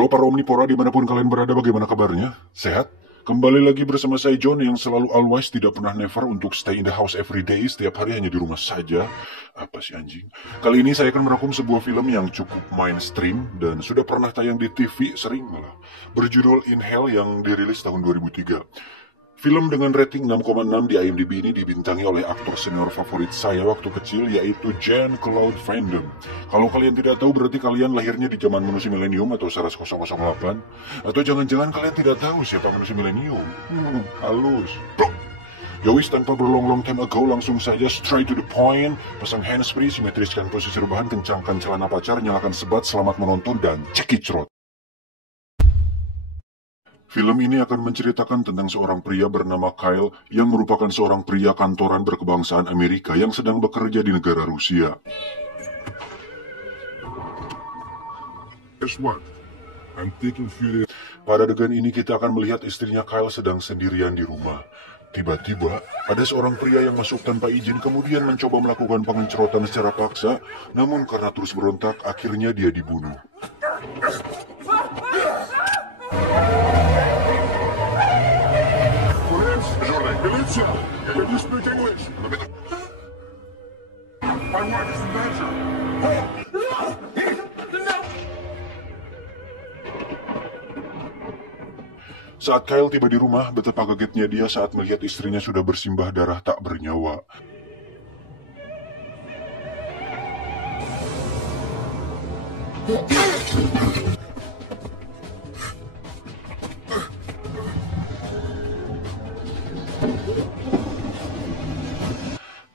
Halo para Omnipora dimanapun kalian berada, bagaimana kabarnya? Sehat? Kembali lagi bersama saya John yang selalu always tidak pernah never untuk stay in the house every day, setiap hari hanya di rumah saja. Apa sih anjing? Kali ini saya akan merangkum sebuah film yang cukup mainstream dan sudah pernah tayang di TV, sering malah. Berjudul In Hell yang dirilis tahun 2003. Film dengan rating 6,6 di IMDb ini dibintangi oleh aktor senior favorit saya waktu kecil, yaitu Jean-Claude Van Damme. Kalau kalian tidak tahu, berarti kalian lahirnya di zaman manusia milenium atau Saras 008. Atau jangan-jangan kalian tidak tahu siapa manusia milenium. Halus. Bro. Yowis, tanpa berlong-long time ago, langsung saja straight to the point. Pasang handsfree, simetriskan posisi rebahan, kencangkan celana pacar, nyalakan sebat, selamat menonton, dan cekicrot. Film ini akan menceritakan tentang seorang pria bernama Kyle yang merupakan seorang pria kantoran berkebangsaan Amerika yang sedang bekerja di negara Rusia. Guess what? I'm taking few days. Pada adegan ini kita akan melihat istrinya Kyle sedang sendirian di rumah. Tiba-tiba, ada seorang pria yang masuk tanpa izin kemudian mencoba melakukan pengencerotan secara paksa, namun karena terus berontak, akhirnya dia dibunuh. Militia, can you speak English? My wife is in danger. Saat Kyle tiba di rumah, betapa kagetnya dia saat melihat istrinya sudah bersimbah darah tak bernyawa.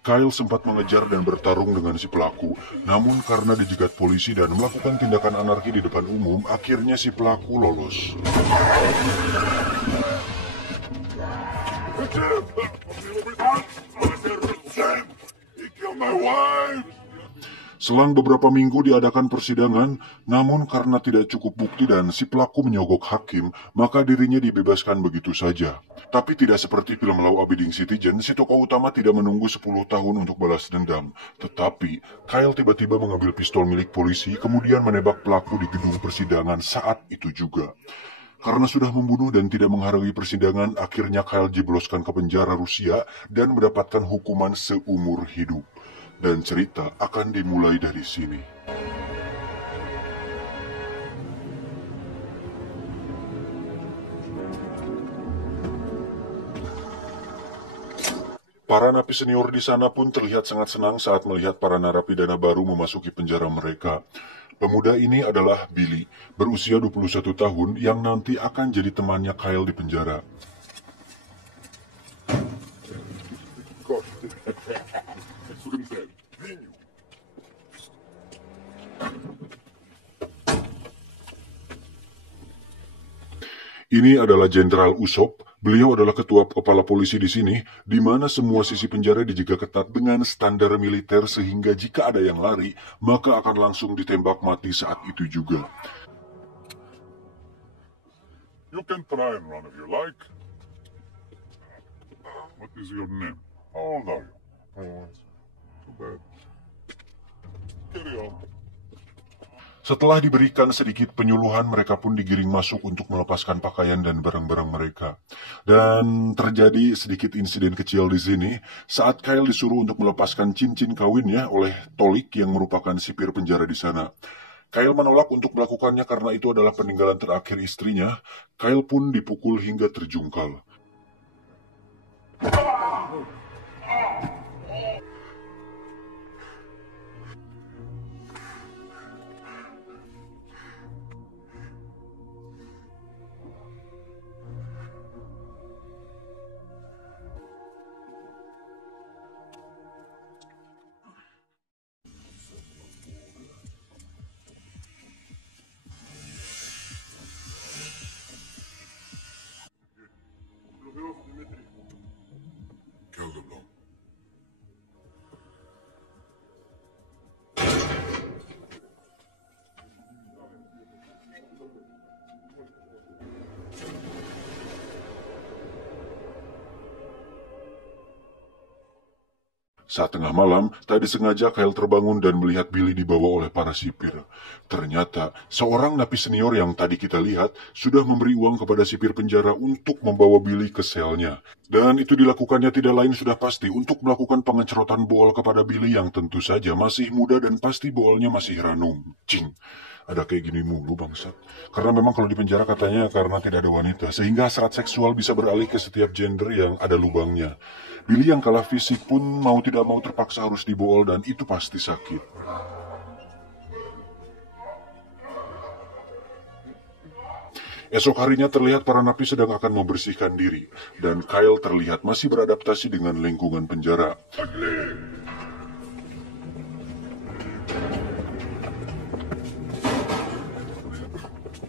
Kyle sempat mengejar dan bertarung dengan si pelaku, namun karena dijegat polisi dan melakukan tindakan anarki di depan umum, akhirnya si pelaku lolos. Selang beberapa minggu diadakan persidangan, namun karena tidak cukup bukti dan si pelaku menyogok hakim, maka dirinya dibebaskan begitu saja. Tapi tidak seperti film Law Abiding Citizen, si tokoh utama tidak menunggu 10 tahun untuk balas dendam. Tetapi, Kyle tiba-tiba mengambil pistol milik polisi, kemudian menembak pelaku di gedung persidangan saat itu juga. Karena sudah membunuh dan tidak menghargai persidangan, akhirnya Kyle jebloskan ke penjara Rusia dan mendapatkan hukuman seumur hidup. Dan cerita akan dimulai dari sini. Para napi senior di sana pun terlihat sangat senang saat melihat para narapidana baru memasuki penjara mereka. Pemuda ini adalah Billy, berusia 21 tahun yang nanti akan jadi temannya Kyle di penjara. Ini adalah Jenderal Usop. Beliau adalah ketua kepala polisi di sini, di mana semua sisi penjara dijaga ketat dengan standar militer sehingga jika ada yang lari, maka akan langsung ditembak mati saat itu juga. You can try and run if you like. What is your name? How old are you? Too bad. Carry on. Setelah diberikan sedikit penyuluhan, mereka pun digiring masuk untuk melepaskan pakaian dan barang-barang mereka. Dan terjadi sedikit insiden kecil di sini, saat Kyle disuruh untuk melepaskan cincin kawinnya oleh Tolik yang merupakan sipir penjara di sana. Kyle menolak untuk melakukannya karena itu adalah peninggalan terakhir istrinya. Kyle pun dipukul hingga terjungkal. Saat tengah malam, tadi sengaja Kyle terbangun dan melihat Billy dibawa oleh para sipir. Ternyata, seorang napi senior yang tadi kita lihat sudah memberi uang kepada sipir penjara untuk membawa Billy ke selnya. Dan itu dilakukannya tidak lain sudah pasti untuk melakukan pengencerotan bool kepada Billy yang tentu saja masih muda dan pasti boolnya masih ranum. Cing. Ada kayak gini mulu bangsat. Karena memang kalau di penjara katanya karena tidak ada wanita, sehingga hasrat seksual bisa beralih ke setiap gender yang ada lubangnya. Billy yang kalah fisik pun mau tidak mau terpaksa harus dibool dan itu pasti sakit. Esok harinya terlihat para napi sedang akan membersihkan diri, dan Kyle terlihat masih beradaptasi dengan lingkungan penjara.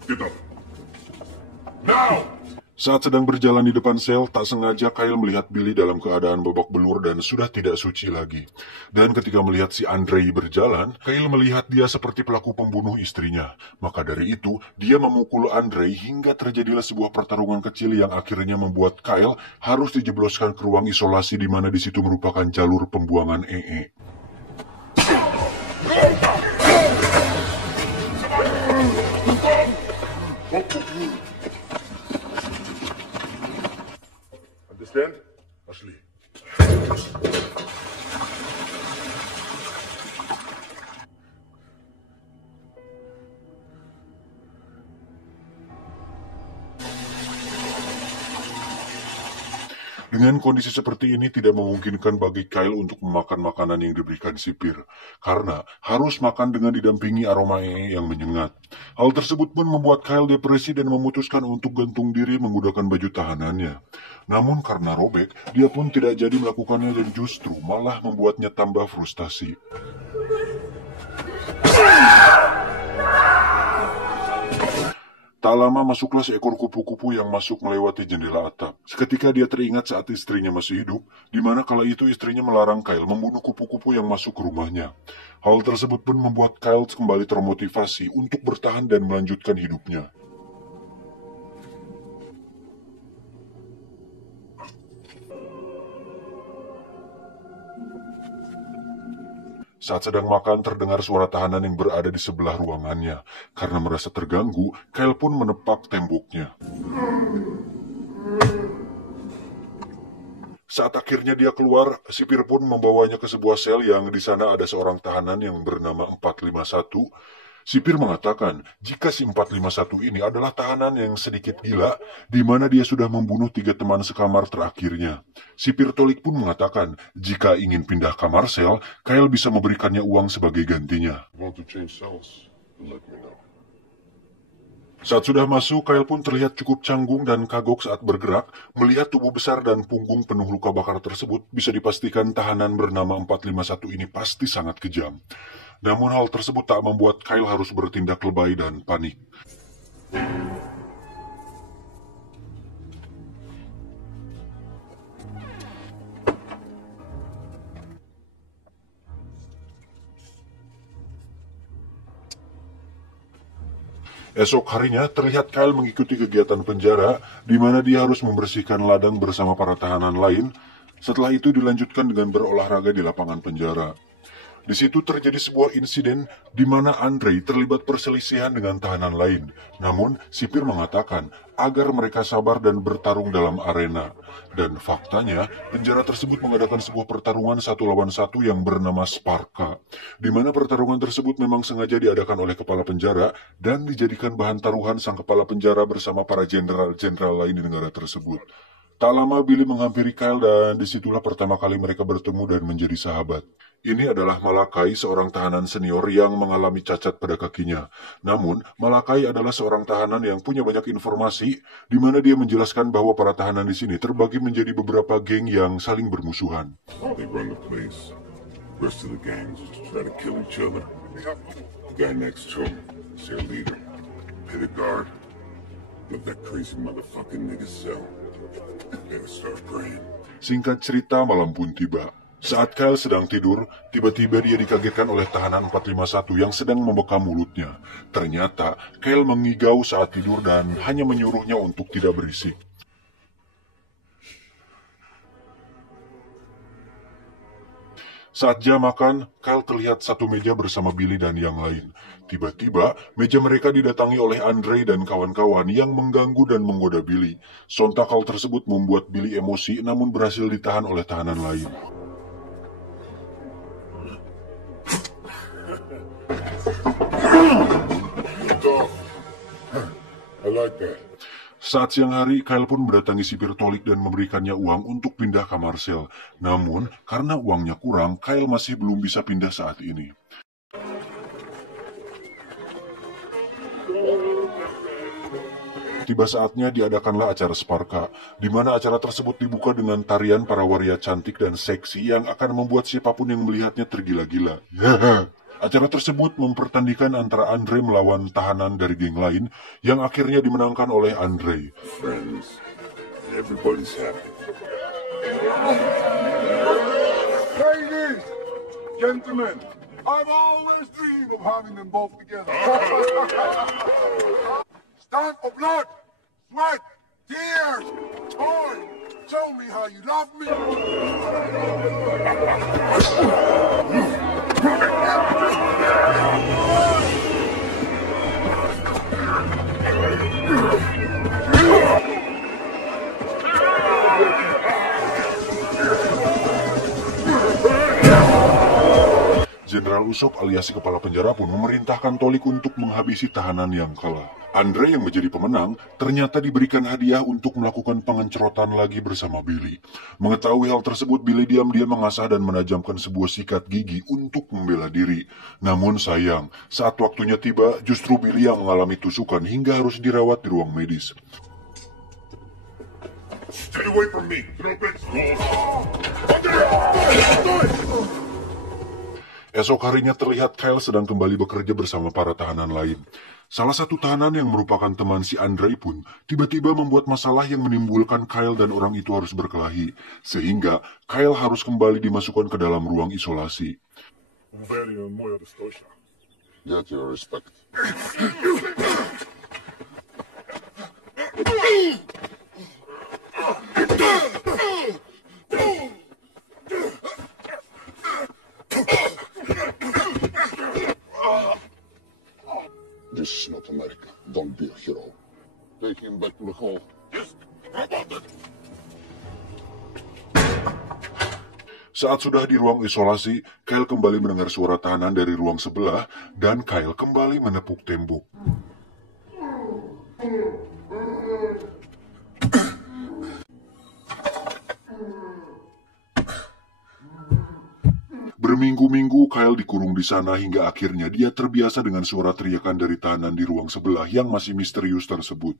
Get up. Now! Saat sedang berjalan di depan sel, tak sengaja Kyle melihat Billy dalam keadaan babak belur dan sudah tidak suci lagi. Dan ketika melihat si Andrei berjalan, Kyle melihat dia seperti pelaku pembunuh istrinya. Maka dari itu, dia memukul Andrei hingga terjadilah sebuah pertarungan kecil yang akhirnya membuat Kyle harus dijebloskan ke ruang isolasi di mana di situ merupakan jalur pembuangan EE. Understand? Asli. Dengan kondisi seperti ini tidak memungkinkan bagi Kyle untuk memakan makanan yang diberikan sipir, karena harus makan dengan didampingi aroma EE yang menyengat. Hal tersebut pun membuat Kyle depresi dan memutuskan untuk gantung diri menggunakan baju tahanannya. Namun karena robek, dia pun tidak jadi melakukannya dan justru malah membuatnya tambah frustasi. Tak lama masuklah seekor kupu-kupu yang masuk melewati jendela atap. Seketika dia teringat saat istrinya masih hidup, di mana kala itu istrinya melarang Kyle membunuh kupu-kupu yang masuk ke rumahnya. Hal tersebut pun membuat Kyle kembali termotivasi untuk bertahan dan melanjutkan hidupnya. Saat sedang makan, terdengar suara tahanan yang berada di sebelah ruangannya. Karena merasa terganggu, Kyle pun menepak temboknya. Saat akhirnya dia keluar, sipir pun membawanya ke sebuah sel yang di sana ada seorang tahanan yang bernama 451. Sipir mengatakan, jika si 451 ini adalah tahanan yang sedikit gila, di mana dia sudah membunuh 3 teman sekamar terakhirnya. Sipir Tolik pun mengatakan, jika ingin pindah kamar sel, Kyle bisa memberikannya uang sebagai gantinya. Saat sudah masuk, Kyle pun terlihat cukup canggung dan kagok saat bergerak. Melihat tubuh besar dan punggung penuh luka bakar tersebut, bisa dipastikan tahanan bernama 451 ini pasti sangat kejam. Namun hal tersebut tak membuat Kyle harus bertindak lebay dan panik. Esok harinya terlihat Kyle mengikuti kegiatan penjara, di mana dia harus membersihkan ladang bersama para tahanan lain. Setelah itu dilanjutkan dengan berolahraga di lapangan penjara. Di situ terjadi sebuah insiden di mana Andrei terlibat perselisihan dengan tahanan lain. Namun, sipir mengatakan agar mereka sabar dan bertarung dalam arena. Dan faktanya, penjara tersebut mengadakan sebuah pertarungan 1 lawan 1 yang bernama Sparka. Di mana pertarungan tersebut memang sengaja diadakan oleh kepala penjara dan dijadikan bahan taruhan sang kepala penjara bersama para jenderal-jenderal lain di negara tersebut. Tak lama Billy menghampiri Kyle dan disitulah pertama kali mereka bertemu dan menjadi sahabat. Ini adalah Malakai, seorang tahanan senior yang mengalami cacat pada kakinya. Namun, Malakai adalah seorang tahanan yang punya banyak informasi, di mana dia menjelaskan bahwa para tahanan di sini terbagi menjadi beberapa geng yang saling bermusuhan. They run the place. Rest of the gangs try to kill each other. The guy next to him is their leader. Pay the guard. Let that crazy motherfucking nigga sell. They start praying. Singkat cerita, malam pun tiba. Saat Kyle sedang tidur, tiba-tiba dia dikagetkan oleh tahanan 451 yang sedang membekam mulutnya. Ternyata, Kyle mengigau saat tidur dan hanya menyuruhnya untuk tidak berisik. Saat jam makan, Kyle terlihat satu meja bersama Billy dan yang lain. Tiba-tiba, meja mereka didatangi oleh Andre dan kawan-kawan yang mengganggu dan menggoda Billy. Sontak hal tersebut membuat Billy emosi namun berhasil ditahan oleh tahanan lain. I like that. Saat siang hari, Kyle pun mendatangi sipir Tolik dan memberikannya uang untuk pindah kamar sel. Namun, karena uangnya kurang, Kyle masih belum bisa pindah saat ini. Tiba saatnya diadakanlah acara Sparka, di mana acara tersebut dibuka dengan tarian para waria cantik dan seksi yang akan membuat siapapun yang melihatnya tergila-gila. Acara tersebut mempertandingkan antara Andre melawan tahanan dari geng lain yang akhirnya dimenangkan oleh Andre. Friends, everybody's happy. Ladies, gentlemen, I've always dreamed of having them both together. Stand for blood, sweat, tears, toil. Show me how you love me. Jenderal Usop alias kepala penjara pun memerintahkan Tolik untuk menghabisi tahanan yang kalah. Andre yang menjadi pemenang ternyata diberikan hadiah untuk melakukan pengencerotan lagi bersama Billy. Mengetahui hal tersebut, Billy diam-diam mengasah dan menajamkan sebuah sikat gigi untuk membela diri. Namun sayang, saat waktunya tiba, justru Billy yang mengalami tusukan hingga harus dirawat di ruang medis. Stay away from me, little bitch. Esok harinya terlihat Kyle sedang kembali bekerja bersama para tahanan lain. Salah satu tahanan yang merupakan teman si Andre pun tiba-tiba membuat masalah yang menimbulkan Kyle dan orang itu harus berkelahi. Sehingga Kyle harus kembali dimasukkan ke dalam ruang isolasi. Get your respect. This is not America. Don't be a hero. Take him back to the hall. Yes, about it. Saat sudah di ruang isolasi, Kyle kembali mendengar suara tahanan dari ruang sebelah dan Kyle kembali menepuk tembok. Berminggu-minggu Kyle dikurung di sana hingga akhirnya dia terbiasa dengan suara teriakan dari tahanan di ruang sebelah yang masih misterius tersebut.